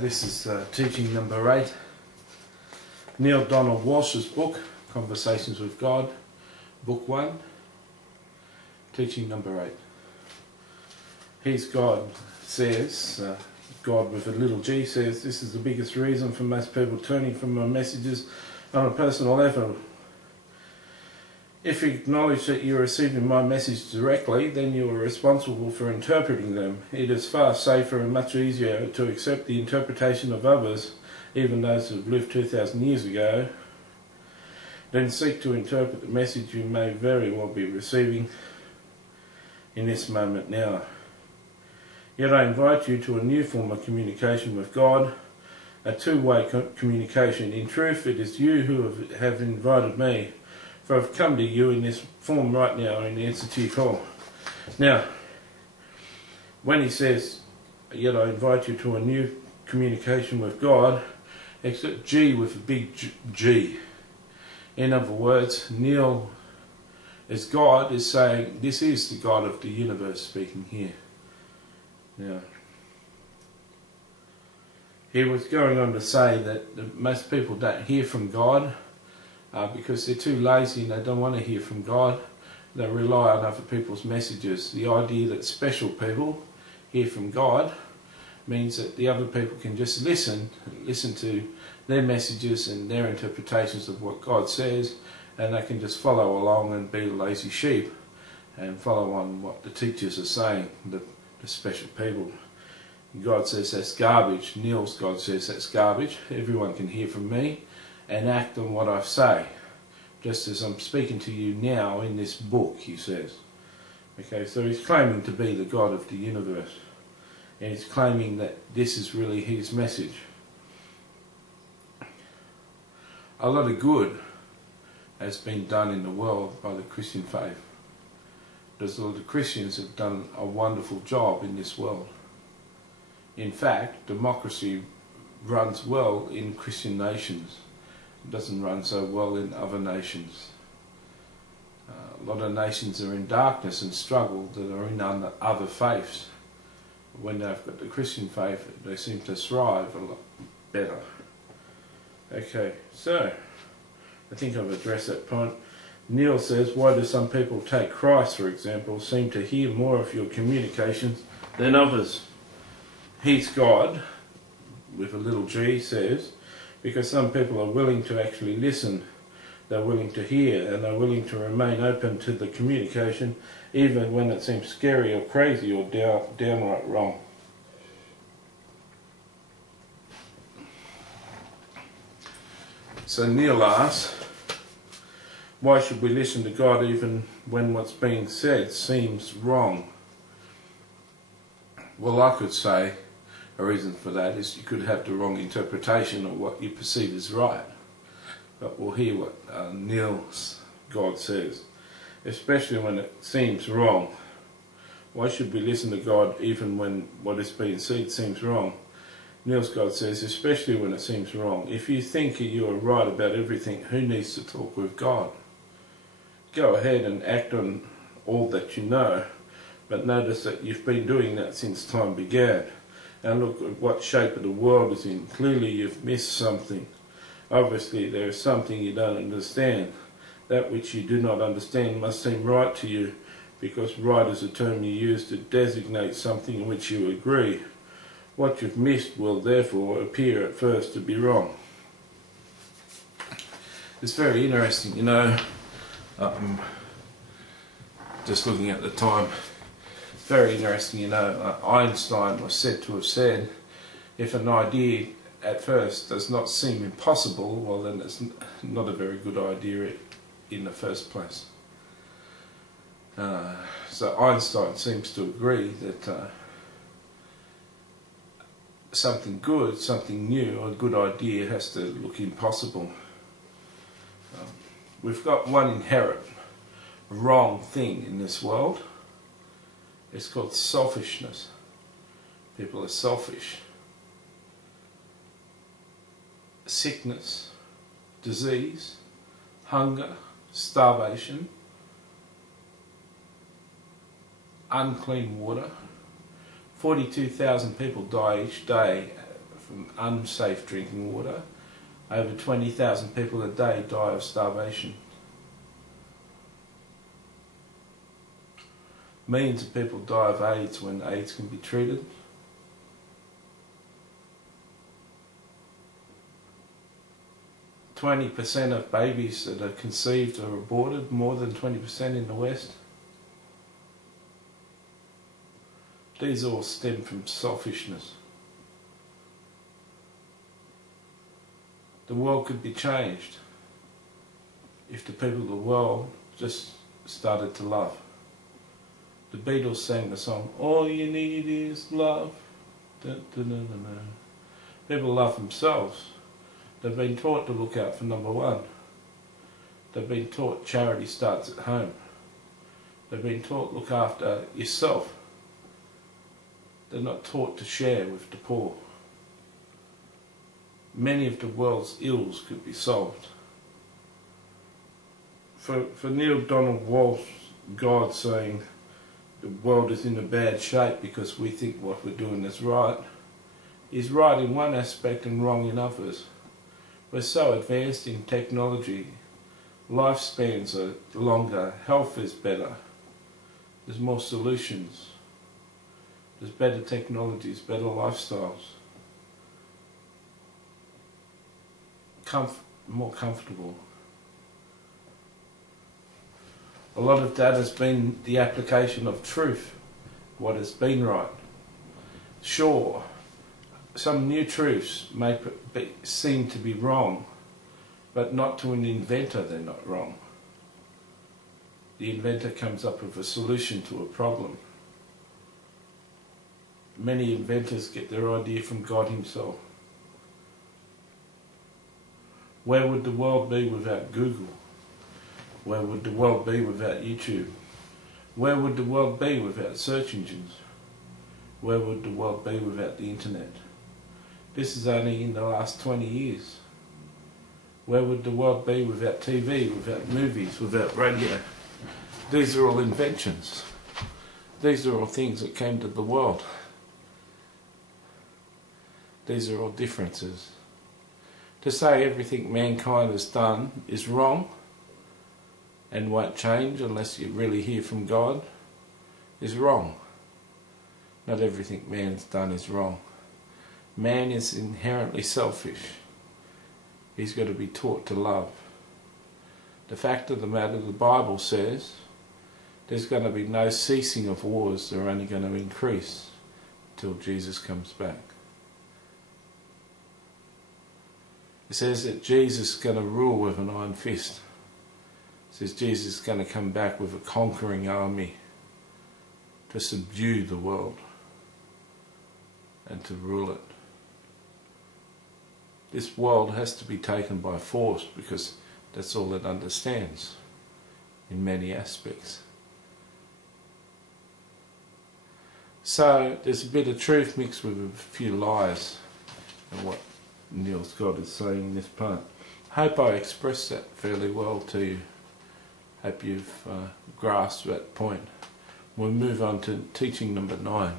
This is teaching number 8, Neale Donald Walsch's book, Conversations with God, book 1, teaching number 8. He's God says, God with a little g says, this is the biggest reason for most people turning from my messages on a personal level. If you acknowledge that you're receiving my message directly, then you are responsible for interpreting them. It is far safer and much easier to accept the interpretation of others, even those who have lived 2,000 years ago, than seek to interpret the message you may very well be receiving in this moment now. Yet I invite you to a new form of communication with God, a two-way communication. In truth, it is you who have invited me, for I've come to you in this form right now in answer to your call. Now, when he says, yet I invite you to a new communication with God, it's got G with a big G. In other words, Neale, as God, is saying, this is the God of the universe speaking here. Now, he was going on to say that most people don't hear from God, because they're too lazy and they don't want to hear from God. They rely on other people's messages. The idea that special people hear from God means that the other people can just listen to their messages and their interpretations of what God says, and they can just follow along and be lazy sheep and follow on what the teachers are saying, the special people. God says that's garbage. Neale's God says that's garbage. Everyone can hear from me and act on what I say, just as I'm speaking to you now in this book, he says. Okay, so he's claiming to be the God of the universe, and he's claiming that this is really his message. A lot of good has been done in the world by the Christian faith. There's a lot of Christians have done a wonderful job in this world. In fact, democracy runs well in Christian nations. It doesn't run so well in other nations. A lot of nations are in darkness and struggle that are in other faiths. When they've got the Christian faith, they seem to thrive a lot better. Okay, so I think I've addressed that point. Neale says, why do some people take Christ, for example, seem to hear more of your communications than others? He's God, with a little g, says, because some people are willing to actually listen, they're willing to hear, and they're willing to remain open to the communication even when it seems scary or crazy or downright wrong. So Neale asks, why should we listen to God even when what's being said seems wrong? Well, I could say a reason for that is you could have the wrong interpretation of what you perceive as right. But we'll hear what Neale's God says, especially when it seems wrong. Why should we listen to God even when what is being said seems wrong? Neale's God says, especially when it seems wrong. If you think you are right about everything, who needs to talk with God? Go ahead and act on all that you know, but notice that you've been doing that since time began. And look at what shape of the world is in. Clearly you've missed something. Obviously there is something you don't understand. That which you do not understand must seem right to you, because right is a term you use to designate something in which you agree. What you've missed will therefore appear at first to be wrong. It's very interesting, you know, just looking at the time. Very interesting, you know, Einstein was said to have said, if an idea at first does not seem impossible, well then it's not a very good idea in the first place. So Einstein seems to agree that something good, something new, a good idea has to look impossible. We've got one inherent wrong thing in this world. It's called selfishness. People are selfish. Sickness, disease, hunger, starvation, unclean water. 42,000 people die each day from unsafe drinking water. Over 20,000 people a day die of starvation. Millions of people die of AIDS when AIDS can be treated. %20 of babies that are conceived are aborted, more than 20% in the West. These all stem from selfishness. The world could be changed if the people of the world just started to love. The Beatles sang the song, "All you need is love." Dun, dun, dun, dun, dun. People love themselves. They've been taught to look out for number one. They've been taught charity starts at home. They've been taught look after yourself. They're not taught to share with the poor. Many of the world's ills could be solved. For Neale Donald Walsch, God saying the world is in a bad shape because we think what we're doing is right, is right in one aspect and wrong in others. We're so advanced in technology, lifespans are longer, health is better, there's more solutions, there's better technologies, better lifestyles, more comfortable. A lot of that has been the application of truth, what has been right. Sure, some new truths may seem to be wrong, but not to an inventor they're not wrong. The inventor comes up with a solution to a problem. Many inventors get their idea from God himself. Where would the world be without Google? Where would the world be without YouTube? Where would the world be without search engines? Where would the world be without the internet? This is only in the last 20 years. Where would the world be without TV, without movies, without radio? These are all inventions. These are all things that came to the world. These are all differences. To say everything mankind has done is wrong and won't change unless you really hear from God is wrong. Not everything man's done is wrong. Man is inherently selfish. He's got to be taught to love. The fact of the matter, the Bible says there's going to be no ceasing of wars. They're only going to increase till Jesus comes back. It says that Jesus is going to rule with an iron fist. It says Jesus is going to come back with a conquering army to subdue the world and to rule it. This world has to be taken by force because that's all it understands in many aspects. So there's a bit of truth mixed with a few lies and what Neale Scott is saying in this part. Hope I expressed that fairly well to you. Hope you've grasped that point. We'll move on to teaching number 9.